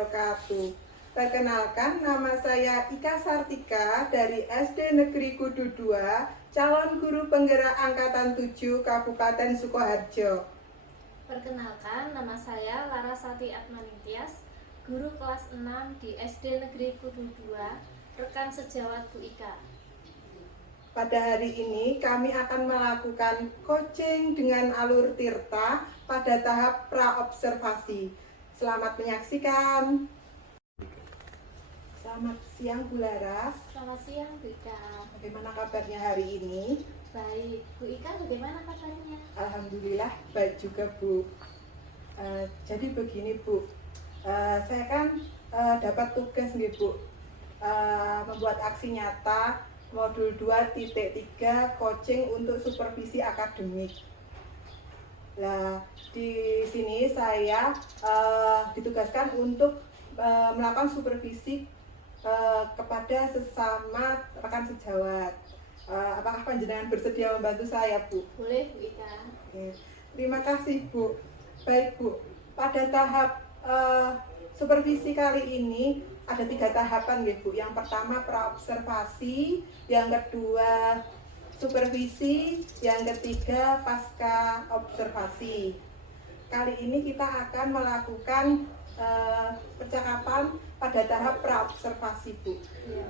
wabarakatuh. Perkenalkan, nama saya Ika Sartika dari SD Negeri Kudu 2, calon guru penggerak Angkatan 7 Kabupaten Sukoharjo. Perkenalkan, nama saya Larasati Atmaningtyas, guru kelas 6 di SD Negeri Kudu 2, rekan sejawat Bu Ika. Pada hari ini kami akan melakukan coaching dengan alur Tirta pada tahap pra-observasi. Selamat menyaksikan. Selamat siang Bu Laras. Selamat siang Bu Ika. Bagaimana kabarnya hari ini? Baik, Bu Ika bagaimana kabarnya? Alhamdulillah baik juga Bu. Jadi begini Bu, saya kan dapat tugas nih Bu, membuat aksi nyata modul 2.3 coaching untuk supervisi akademik. Nah, di sini saya ditugaskan untuk melakukan supervisi kepada sesama rekan sejawat. Apakah panjenengan bersedia membantu saya, Bu? Boleh Bu Ika. Oke. Terima kasih Bu. Baik Bu, pada tahap supervisi kali ini ada 3 tahapan ya Bu. Yang pertama praobservasi, yang kedua supervisi, yang ketiga pasca observasi. Kali ini kita akan melakukan percakapan pada tahap praobservasi Bu. Ya.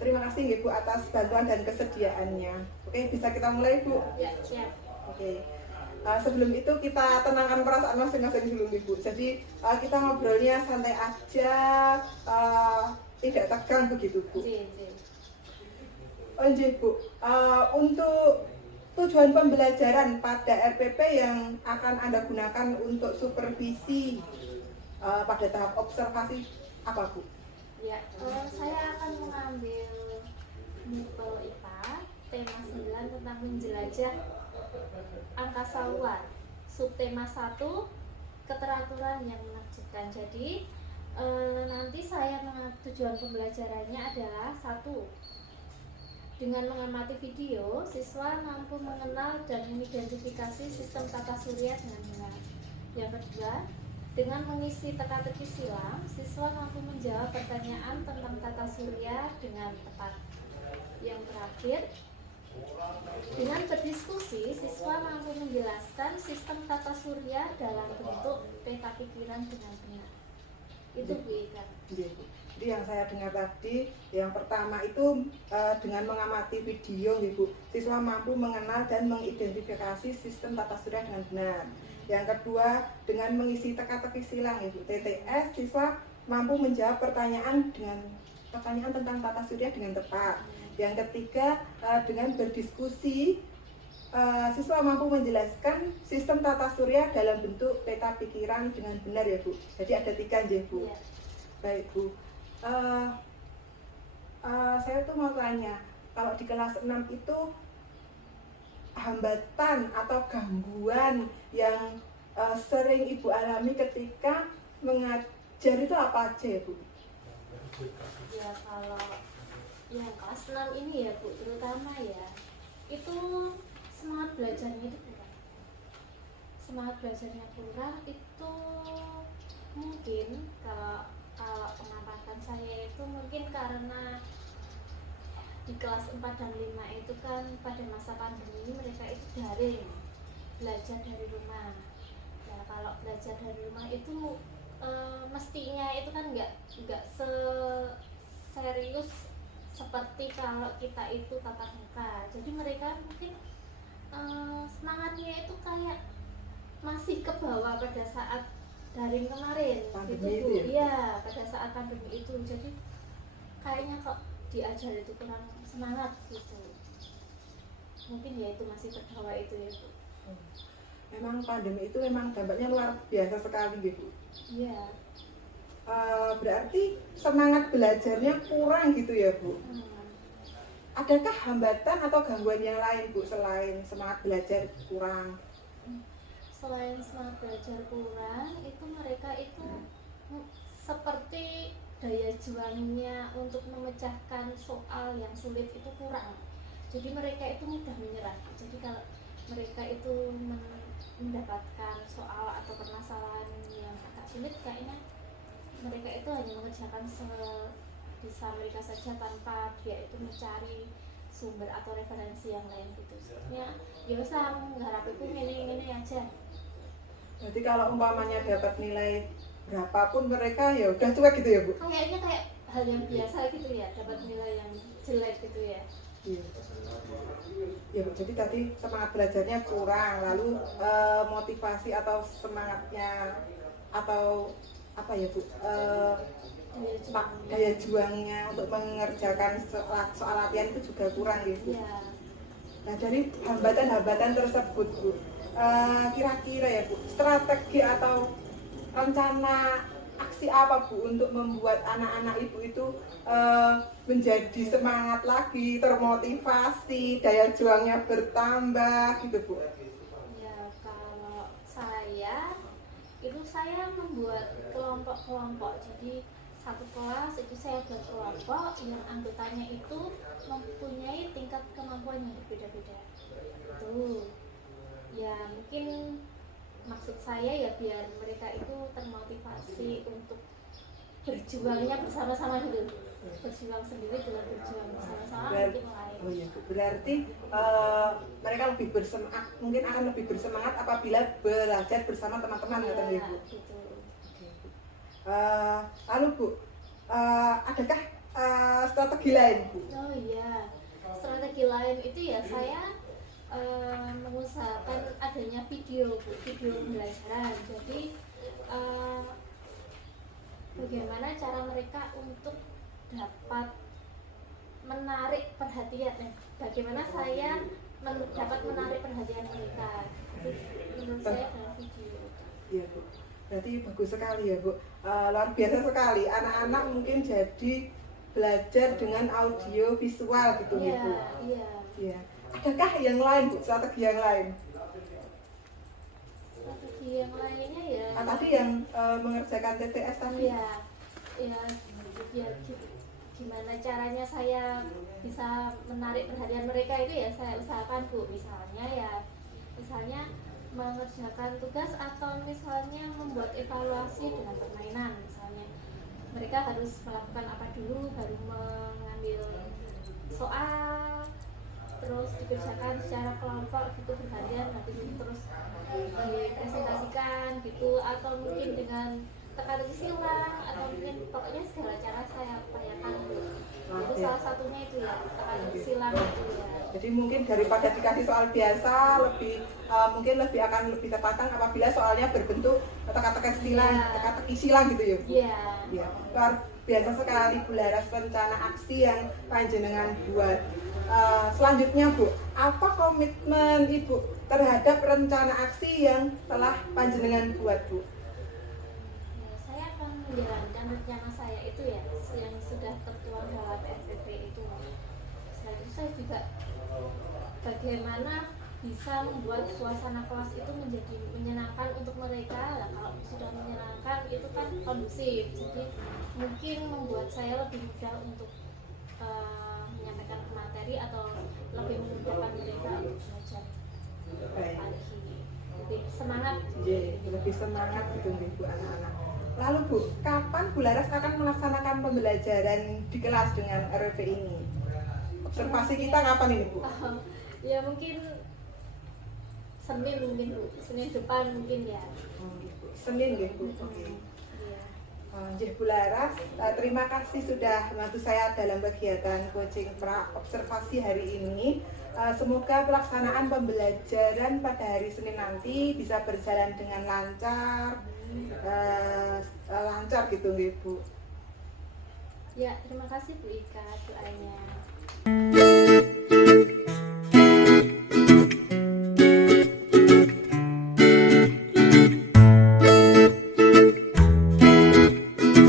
Terima kasih ya Bu atas bantuan dan kesediaannya. Oke, bisa kita mulai Bu? Ya, siap. Oke. Sebelum itu kita tenangkan perasaan masing-masing dulu nih Bu. Jadi kita ngobrolnya santai aja, tidak tegang begitu Bu. Oke Bu, untuk tujuan pembelajaran pada RPP yang akan Anda gunakan untuk supervisi pada tahap observasi apa Bu? Ya, saya akan mengambil MIPEL IPA tema 9 tentang menjelajah angkasa luar. Subtema 1 keteraturan yang menakjubkan. Jadi nanti tujuan pembelajarannya adalah 1. Dengan mengamati video, siswa mampu mengenal dan mengidentifikasi sistem tata surya dengan benar. Yang kedua, dengan mengisi teka-teki silang, siswa mampu menjawab pertanyaan tentang tata surya dengan tepat. Yang terakhir, dengan berdiskusi, siswa mampu menjelaskan sistem tata surya dalam bentuk peta pikiran dengan benar. Itu Bu Ika. Jadi yang saya dengar tadi, yang pertama itu dengan mengamati video Bu, siswa mampu mengenal dan mengidentifikasi sistem tata surya dengan benar. Yang kedua, dengan mengisi teka-teki silang Bu, TTS, siswa mampu menjawab pertanyaan tentang tata surya dengan tepat. Yang ketiga, dengan berdiskusi, siswa mampu menjelaskan sistem tata surya dalam bentuk peta pikiran dengan benar ya Bu. Jadi ada 3 ya Bu. Ya. Baik Bu. Saya tuh mau tanya, kalau di kelas 6 itu hambatan atau gangguan yang sering Ibu alami ketika mengajar itu apa aja ya Bu? Ya, kalau yang kelas 6 ini ya Bu, terutama ya, itu semangat belajarnya itu kurang. Semangat belajarnya kurang itu mungkin kalau pengamatan saya itu mungkin karena di kelas 4 dan 5 itu kan pada masa pandemi mereka itu daring, belajar dari rumah. Ya, kalau belajar dari rumah itu mestinya itu kan nggak serius seperti kalau kita itu tatap muka. Jadi mereka mungkin semangatnya itu kayak masih ke bawah pada saat daring kemarin Pandemi gitu Bu. itu ya? Iya, pada saat pandemi itu. Jadi kayaknya kok diajar itu kurang semangat gitu. Mungkin ya itu masih terbawa itu ya Bu. Memang pandemi itu memang dampaknya luar biasa sekali Bu. Iya. Berarti semangat belajarnya kurang gitu ya Bu. Adakah hambatan atau gangguan yang lain Bu selain semangat belajar kurang? Selain semangat belajar kurang, itu mereka itu seperti daya juangnya untuk memecahkan soal yang sulit itu kurang. Jadi mereka itu mudah menyerah. Jadi kalau mereka itu mendapatkan soal atau permasalahan yang agak sulit, kayaknya mereka itu hanya mengerjakan sebisa mereka saja tanpa dia itu mencari sumber atau referensi yang lain gitu. Sebenarnya ya usah mengharapku ini aja. Berarti kalau umpamanya dapat nilai berapapun mereka ya udah cuek gitu ya Bu? Kayaknya kayak hal yang biasa gitu ya, dapat nilai yang jelek gitu ya. Iya. Ya Bu, jadi tadi semangat belajarnya kurang, lalu motivasi atau semangatnya atau apa ya Bu? Daya juangnya untuk mengerjakan soal latihan itu juga kurang gitu. Ya. Nah dari hambatan-hambatan tersebut Bu, kira-kira ya Bu, strategi atau rencana aksi apa Bu untuk membuat anak-anak Ibu itu menjadi semangat lagi, termotivasi, daya juangnya bertambah gitu Bu? Ya kalau saya membuat kelompok-kelompok. Jadi satu kelas itu saya buat kelompok yang anggotanya itu mempunyai tingkat kemampuan yang berbeda-beda. Tuh, ya mungkin maksud saya ya biar mereka itu termotivasi untuk berjuangnya bersama-sama dulu. Berjuang sendiri dengan berjuang bersama-sama untuk lain. Oh iya, berarti mereka lebih bersemangat, mungkin akan lebih bersemangat apabila belajar bersama teman-teman ya, Bu. Gitu. Lalu Bu, adakah strategi lain Bu? Oh iya, strategi lain itu ya saya mengusahakan adanya video pembelajaran. Jadi bagaimana cara mereka untuk dapat menarik perhatian, bagaimana saya dapat menarik perhatian mereka. Itu menurut saya dalam video. Iya Bu, berarti bagus sekali ya Bu, luar biasa sekali. Anak-anak mungkin jadi belajar dengan audio visual gitu ya Bu. Iya. Adakah yang lain Bu, strategi yang lain? Strategi yang lainnya ya. Tadi yang mengerjakan TTS tadi. Ya, gimana caranya saya bisa menarik perhatian mereka itu ya saya usahakan Bu. Misalnya mengerjakan tugas atau misalnya membuat evaluasi dengan permainan. Misalnya mereka harus melakukan apa dulu, baru mengambil soal, terus dikerjakan secara kelompok gitu berharian, nanti terus dipresentasikan gitu, atau mungkin dengan teka-teki silang, atau mungkin pokoknya segala cara saya upayakan gitu. Itu salah satunya itu ya, teka-teki silang itu ya. Jadi mungkin daripada dikasih soal biasa, mungkin akan lebih terpatang apabila soalnya berbentuk teka-teki silang gitu ya Bu? Iya. Luar biasa sekali Bu Laras rencana aksi yang panjenengan buat. Selanjutnya Bu, apa komitmen Ibu terhadap rencana aksi yang telah panjenengan buat Bu? Saya akan menjalankan rencana saya itu ya, yang sudah tertuang dalam RPP itu. Selain itu saya juga bagaimana bisa membuat suasana kelas itu menjadi menyenangkan untuk mereka. Nah, kalau sudah menyenangkan itu kan kondusif, jadi mungkin membuat saya lebih mudah untuk menyampaikan materi atau lebih memudahkan mereka untuk belajar lagi, lebih semangat. Lebih semangat gitu Bu anak-anak. Lalu Bu, kapan Bu Laras akan melaksanakan pembelajaran di kelas dengan RPP ini? Observasi kita kapan ini Bu? Ya mungkin Senin depan mungkin ya. Senin ya Bu. Oke. Bu Laras, terima kasih sudah membantu saya dalam kegiatan coaching pra observasi hari ini. Semoga pelaksanaan pembelajaran pada hari Senin nanti bisa berjalan dengan lancar gitu Bu. Ya, terima kasih Bu Ika doanya.